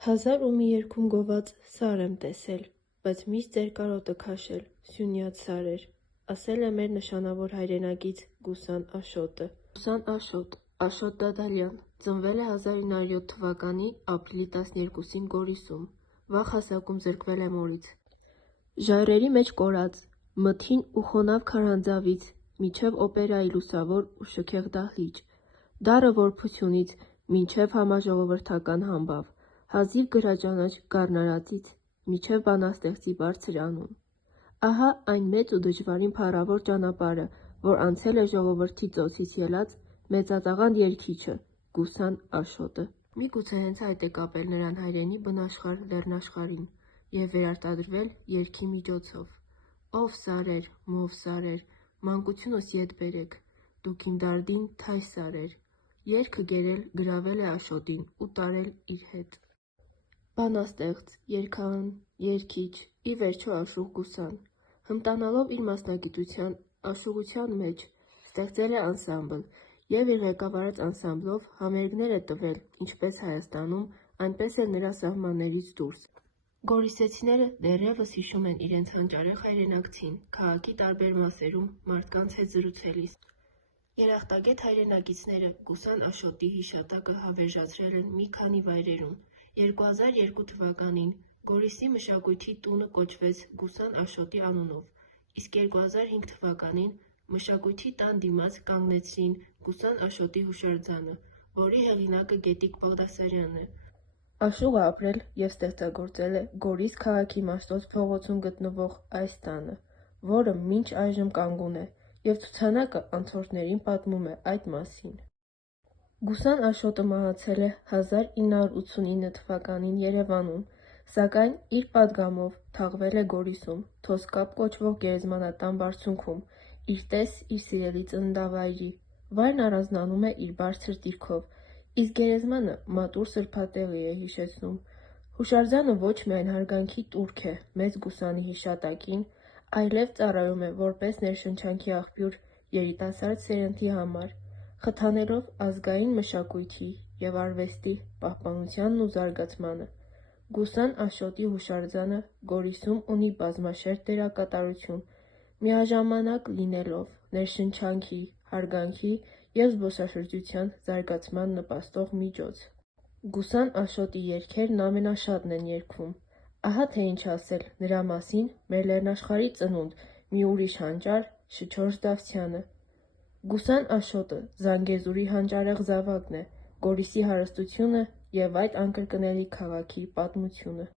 Հազար ու մի երգում գոված սար եմ տեսել, բայց միշտ ձեր կարոտը քաշել, Սյունյաց սարեր, ասել է մեր նշանավոր հայրենակից Գուսան Աշոտը։ Գուսան Աշոտ, Աշոտ Դադալյան, ծնվել է 1907 թվականի ապրիլի 12-ին Գորիսում, վաղ հասակում զրկվել է մորից։ Ժայռերի մեջ կորած, մթին ու խոնավ քարանձավից մինչև օպերայի լուսավոր ու շքեղ դահլիճ, դառը որբությունից մինչև համաժողովրդական համբավ, հազիվ գրաճանաչ գառնարածից մինչև բանաստեղծի բարձր անուն։ Ահա այն մեծ ու դժվարին փառավոր ճանապարհը, որ անցել է ժողովրդի ծոցից ելած մեծածաղան երգիչը Գուսան Աշոտը։ Միգուցե հենց այդ է կապել նրան հայրենի բնաշխարհ լեռնաշխարհին և վերարտադրվել երգի միջոցով։ Ով սարեր, մով սարեր, մանկությունս ետ բերեք, դուք իմ դարդին թայ սարեր։ Երգը գերել գրավել է Աշոտին ու տարել իր հետ։ Բանաստեղծ, երգահան, երգիչ, ի վերջո աշուղ Գուսան, հմտանալով իր մասնագիտության աշուղության մեջ, ստեղծել է անսամբլ և իր ղեկավարած անսամբլով համերգներ է տվել ինչպես Հայաստանում, այնպես էլ նրա սահմաններից դուրս։ Գորիսեցիները դեռևս հիշում են իրենց հանճարեղ հայրենակցին քաղաքի տարբեր մասերում մարդկանց հետ զրուցելիս։ Երախտագետ հայրենակիցները Գուսան Աշոտի հիշատակը հավերժացրել են մի քանի վայրերում։ 2002 թվականին Գորիսի մշակույթի տունը կոչվեց Գուսան Աշոտի անունով, իսկ 2005 թվականին Մշակույթի տան դիմաց կանգնեցրին Գուսան Աշոտի հուշարձանը, որի հեղինակը Գետիկ Բաղդասարյանն է։ Աշուղը ապրել և ստեղծագործել է Գորիս քաղաքի Մաշտոց փողոցում գտնվող այս տանը, որը մինչ այժմ կանգուն է, և ցուցանակը անցորդներին պատմում է այդ մասին։ Գուսան Աշոտը մահացել է 1989 թվականին Երևանում, սակայն իր պատգամով թաղվել է Գորիսում, Թոսկապ կոչվող գերեզմանատան բարձունքում, իր տես իր սիրելի ծննդավայրի։ Վայրն առանձնանում է իր բարձր դիրքով, իսկ գերեզմանը մատուռ սրբատեղի է հիշեցնում։ Հուշարձանը ոչ միայն հարգանքի տուրք է մեծ Գուսանի հիշատակին, այլև ծառայում է որպես ներշնչանքի աղբյուր երիտասարդ սերնդի համար, խթանելով ազգային մշակույթի և արվեստի պահպանությանն ու զարգացմանը։ Գուսան Աշոտի հուշարձանը Գորիսում ունի բազմաշերտ դերակատարություն, միաժամանակ լինելով ներշնչանքի, հարգանքի և զբոսաշրջության զարգացման նպաստող միջոց։ Գուսան Աշոտի երգերն ամենաշատն են երգվում։ Ահա թե ինչ ասել նրա մասին մեր լեռնաշխարհի ծնունդ, մի ուրիշ հանճար Շչորս Դավթյանը։ Գուսան Աշոտը Զանգեզուրի հանճարեղ զավակն է, Գորիսի հարստությունը և այդ անկրկնելի քաղաքի պատմությունը։